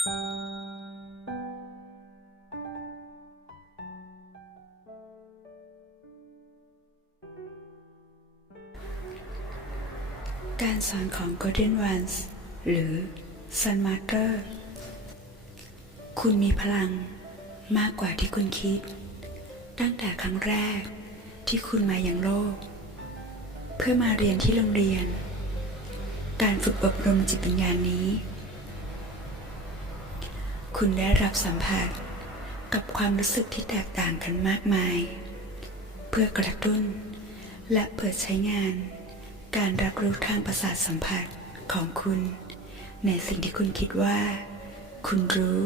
การสอนของ Golden Ones หรือ Sun Master คุณมีพลังมากกว่าที่คุณคิด ตั้งแต่ครั้งแรกที่คุณมาอย่างโลก เพื่อมาเรียนที่โรงเรียน การฝึกอบรมจิตวิญญาณนี้ คุณได้รับสัมผัสกับความรู้สึกที่แตกต่างกันมากมาย เพื่อกระตุ้น และเปิดใช้งาน การรับรู้ทางประสาทสัมผัสของคุณ ในสิ่งที่คุณคิดว่า คุณรู้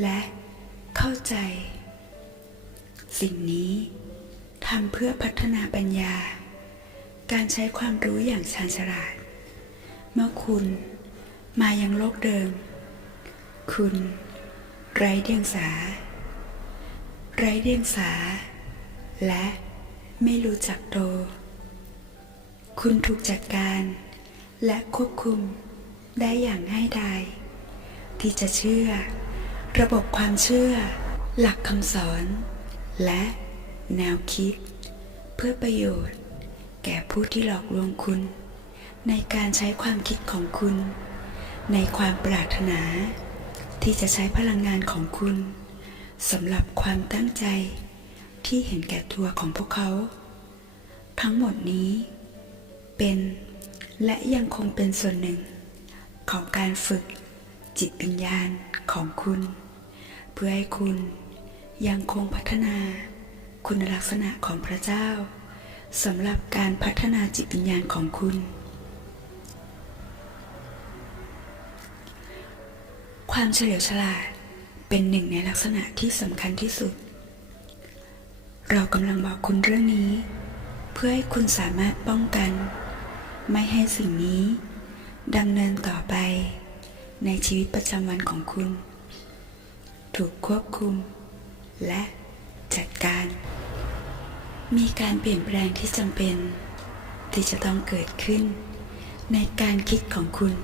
และเข้าใจ สิ่งนี้ทำเพื่อพัฒนาปัญญา การใช้ความรู้อย่างชาญฉลาด เมื่อคุณมายังโลกเดิม คุณ ไร้เดียงสา ไร้เดียงสา และไม่รู้จักโต คุณถูกจัดการและควบคุมได้อย่างง่ายดายที่จะเชื่อ ระบบความเชื่อ หลักคำสอน และแนวคิด เพื่อประโยชน์ แก่ผู้ที่หลอกลวงคุณ ในการใช้ความคิดของคุณ ในความปรารถนา ที่จะใช้พลังงานของคุณสำหรับความตั้งใจที่เห็นแก่ตัวของพวกเขา ทั้งหมดนี้ เป็นและยังคงเป็นส่วนหนึ่ง ของการฝึกจิตวิญญาณของคุณ เพื่อให้คุณยังคงพัฒนาคุณลักษณะของพระเจ้าสำหรับการพัฒนาจิตวิญญาณของคุณ ความเฉลียวฉลาดเป็นหนึ่งในลักษณะที่สำคัญที่สุด เรากำลังบอกคุณเรื่องนี้ เพื่อให้คุณสามารถป้องกัน ไม่ให้สิ่งนี้ดำเนินต่อไป ในชีวิตประจำวันของคุณ ถูกควบคุม และจัดการ มีการเปลี่ยนแปลงที่จำเป็น ที่จะต้องเกิดขึ้น ในการคิดของคุณ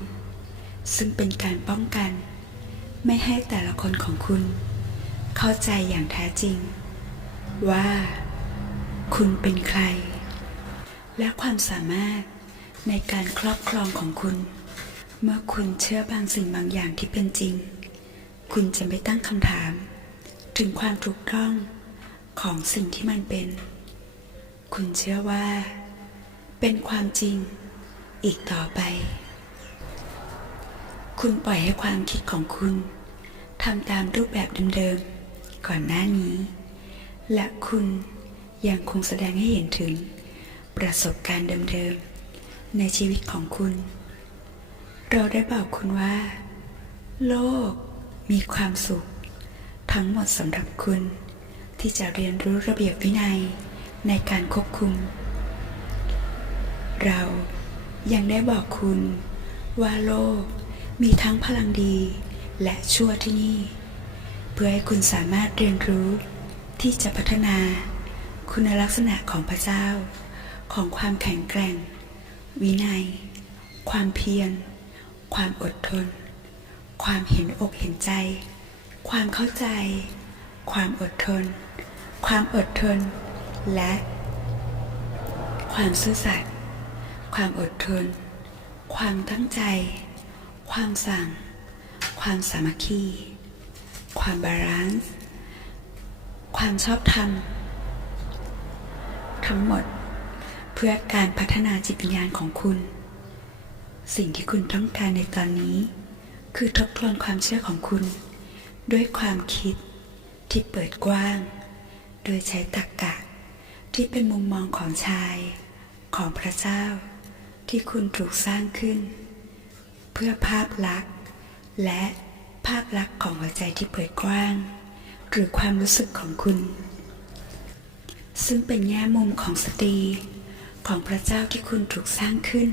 ซึ่งเป็นการป้องกัน ไม่ให้แต่ละคนของคุณ เข้าใจอย่างแท้จริง ว่า คุณเป็นใคร และความสามารถในการครอบครองของคุณ เมื่อคุณเชื่อบางสิ่งบางอย่างที่เป็นจริง คุณจะไม่ตั้งคำถาม ถึงความถูกต้องของสิ่งที่มันเป็น คุณเชื่อว่า เป็นความจริงอีกต่อไป คุณปล่อยให้ความคิดของคุณทำตามรูปแบบเดิมๆ ก่อนหน้านี้ และคุณยังคงแสดงให้เห็นถึงประสบการณ์เดิมๆ ในชีวิตของคุณ เราได้บอกคุณว่า โลกมีความสุข ทั้งหมดสำหรับคุณ ที่จะเรียนรู้ระเบียบวินัยในการควบคุม เรายังได้บอกคุณว่าโลก มีทั้งพลังดีและชั่วที่นี่ เพื่อให้คุณสามารถเรียนรู้ที่จะพัฒนา คุณลักษณะของพระเจ้า ของความแข็งแกร่ง วินัย ความเพียร ความอดทน ความเห็นอกเห็นใจ ความเข้าใจ ความอดทน ความอดทน และ ความซื่อสัตย์ความอดทน ความตั้งใจ ความสั่ง ความสามัคคี ความบาลานซ์ ความชอบธรรม ทั้งหมดเพื่อการพัฒนาจิตวิญญาณของคุณ สิ่งที่คุณต้องการในตอนนี้ คือทบทวนความเชื่อของคุณ ด้วยความคิดที่เปิดกว้าง โดยใช้ตรรกกะ ที่เป็นมุมมองของชาย ของพระเจ้า ที่คุณถูกสร้างขึ้น เพื่อภาพลักษณ์ และภาพลักษณ์ของหัวใจที่เปิดกว้าง หรือความรู้สึกของคุณ ซึ่งเป็นแง่มุมของสตรีของพระเจ้าที่คุณถูกสร้างขึ้น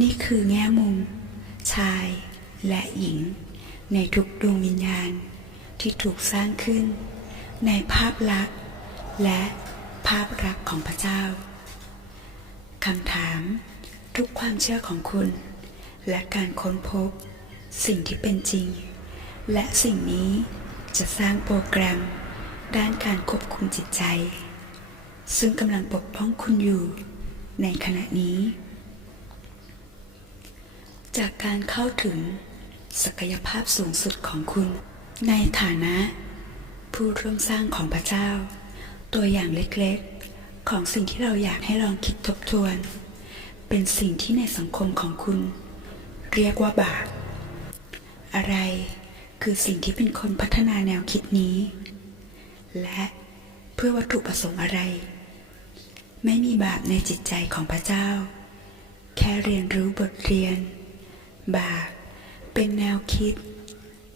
นี่คือแง่มุม ชายและหญิง ในทุกดวงวิญญาณที่ถูกสร้างขึ้น ในภาพลักษณ์ และภาพลักษณ์ของพระเจ้าคำถาม ทุกความเชื่อของคุณ และการค้นพบ สิ่งที่เป็นจริง และสิ่งนี้จะสร้างโปรแกรม ด้านการควบคุมจิตใจ ซึ่งกำลังปกป้องคุณอยู่ในขณะนี้ จากการเข้าถึงศักยภาพสูงสุดของคุณ ในฐานะ ผู้ร่วมสร้างของพระเจ้า ตัวอย่างเล็กๆ ของสิ่งที่เราอยากให้ลองคิดทบทวน เป็นสิ่งที่ในสังคมของคุณ เรียกว่าบาป อะไรคือสิ่งที่เป็นคนพัฒนาแนวคิดนี้ และเพื่อวัตถุประสงค์อะไร ไม่มีบาปในจิตใจของพระเจ้า แค่เรียนรู้บทเรียน บาปเป็นแนวคิด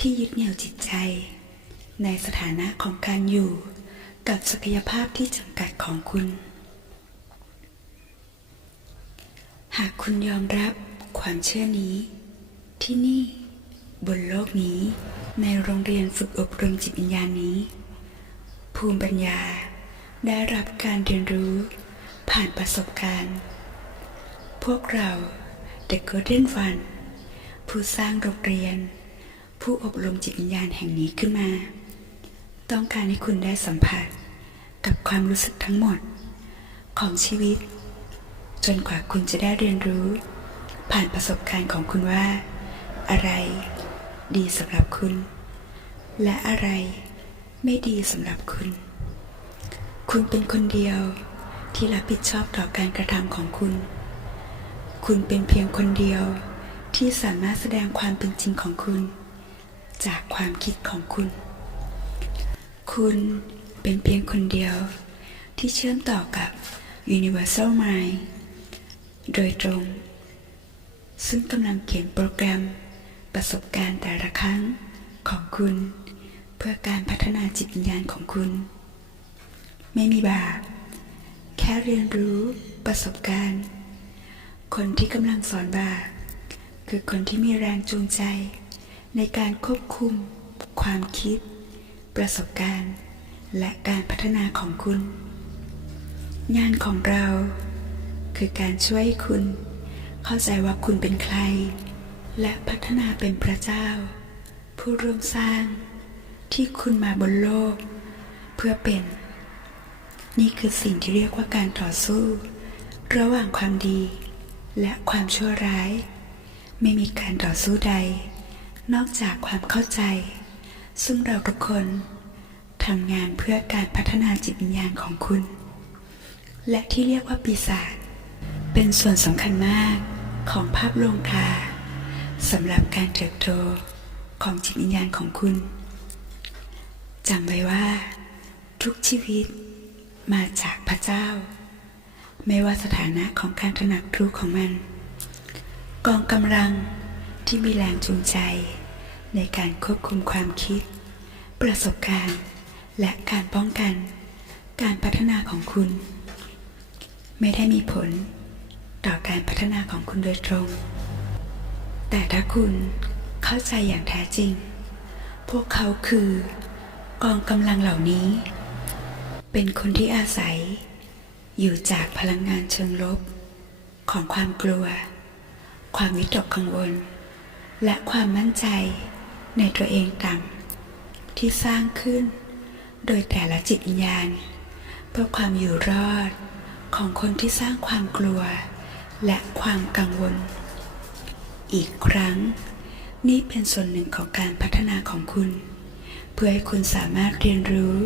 ที่ยึดเหนี่ยวจิตใจ ในสถานะของการอยู่กับศักยภาพที่จำกัดของคุณ หากคุณยอมรับความเชื่อนี้ ที่นี่ บนโลกนี้ ในโรงเรียนฝึกอบรมจิตวิญญาณนี้ ภูมิปัญญาได้รับการเรียนรู้ ผ่านประสบการณ์ พวกเรา The Golden One ผู้สร้างโรงเรียน ผู้อบรมจิตวิญญาณแห่งนี้ขึ้นมา ต้องการให้คุณได้สัมผัสกับความรู้สึกทั้งหมดของชีวิต จนกว่าคุณจะได้เรียนรู้ ผ่านประสบการณ์ของคุณว่า อะไร ดีสำหรับคุณ และอะไรไม่ดีสำหรับคุณ คุณเป็นคนเดียวที่รับผิดชอบต่อการกระทำของคุณ คุณเป็นเพียงคนเดียวที่สามารถแสดงความเป็นจริงของคุณ จากความคิดของคุณ คุณเป็นเพียงคนเดียวที่เชื่อมต่อกับ Universal Mind โดยตรง ซึ่งกำลังเขียนโปรแกรมประสบการณ์แต่ละครั้งของคุณ เพื่อการพัฒนาจิตวิญญาณของคุณ ไม่มีบาปแค่เรียนรู้ประสบการณ์ คนที่กำลังสอนบาปคือคนที่มีแรงจูงใจ ในการควบคุม ความคิด ประสบการณ์ และการพัฒนาของคุณ งานของเรา คือการช่วยให้คุณ เข้าใจว่าคุณเป็นใคร และพัฒนาเป็นพระเจ้า ผู้ร่วมสร้าง ที่คุณมาบนโลก เพื่อเป็น นี่คือสิ่งที่เรียกว่าการต่อสู้ ระหว่างความดี และความชั่วร้าย ไม่มีการต่อสู้ใด นอกจากความเข้าใจ ซึ่งเราทุกคนทำงานเพื่อการพัฒนาจิตวิญญาณของคุณ และที่เรียกว่าปีศาจ เป็นส่วนสำคัญมากของภาพลวงตาสำหรับการเติบโตของจิตวิญญาณของคุณจำไว้ว่า ทุกชีวิตมาจากพระเจ้า ไม่ว่าสถานะของการตระหนักรู้ของมัน กองกำลังที่มีแรงจูงใจ ในการควบคุมความคิด ประสบการณ์ และการป้องกัน การพัฒนาของคุณ ไม่ได้มีผล ต่อการพัฒนาของคุณโดยตรง แต่ถ้าคุณเข้าใจอย่างแท้จริง พวกเขาคือกองกำลังเหล่านี้ เป็นคนที่อาศัย อยู่จากพลังงานเชิงลบ ของความกลัว ความวิตกกังวล และความมั่นใจในตัวเองต่ำที่สร้างขึ้น โดยแต่ละจิตวิญญาณ เพื่อความอยู่รอดของคนที่สร้างความกลัว และความกังวล อีกครั้ง นี่เป็นส่วนหนึ่งของการพัฒนาของคุณ เพื่อให้คุณสามารถเรียนรู้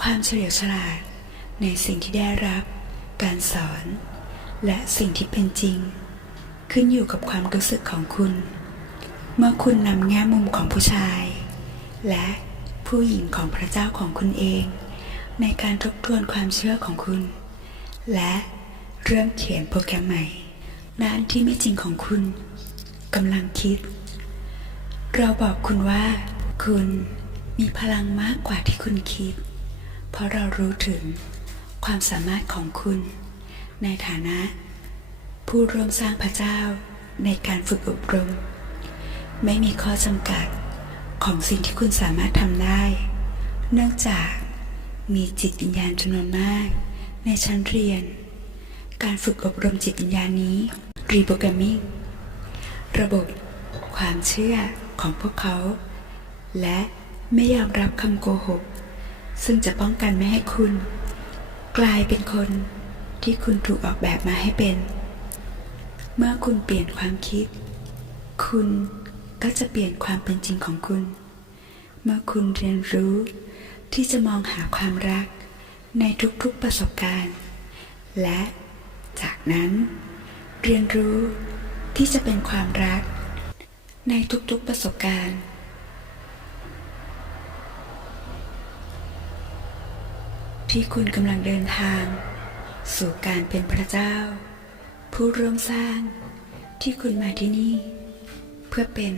ความเฉลียวฉลาดในสิ่งที่ได้รับ การสอน และสิ่งที่เป็นจริง ขึ้นอยู่กับความรู้สึกของคุณ เมื่อคุณนำแง่มุมของผู้ชาย และผู้หญิงของพระเจ้าของคุณเอง ในการทบทวนความเชื่อของคุณ และเริ่มเขียนโปรแกรมใหม่ด้านที่ไม่จริงของคุณกำลังคิด เราบอกคุณว่า คุณมีพลังมากกว่าที่คุณคิด เพราะเรารู้ถึงความสามารถของคุณ ในฐานะ ผู้ร่วมสร้างพระเจ้าในการฝึกอบรม ไม่มีข้อจำกัดของสิ่งที่คุณสามารถทำได้ เนื่องจากมีจิตวิญญาณจำนวนมาก ในชั้นเรียน การฝึกอบรมจิตวิญญาณนี้ reprogramming ระบบ ความเชื่อของพวกเขา และไม่ยอมรับคำโกหก ซึ่งจะป้องกันไม่ให้คุณ กลายเป็นคนที่คุณถูกออกแบบมาให้เป็น เมื่อคุณเปลี่ยนความคิด คุณก็จะเปลี่ยนความเป็นจริงของคุณ เมื่อคุณเรียนรู้ที่จะมองหาความรัก ในทุกๆประสบการณ์ และจากนั้นเรียนรู้ที่จะเป็นความรัก ในทุกๆประสบการณ์ ที่คุณกำลังเดินทาง สู่การเป็นพระเจ้า ผู้ร่วมสร้างที่คุณมาที่นี่ เพื่อเป็น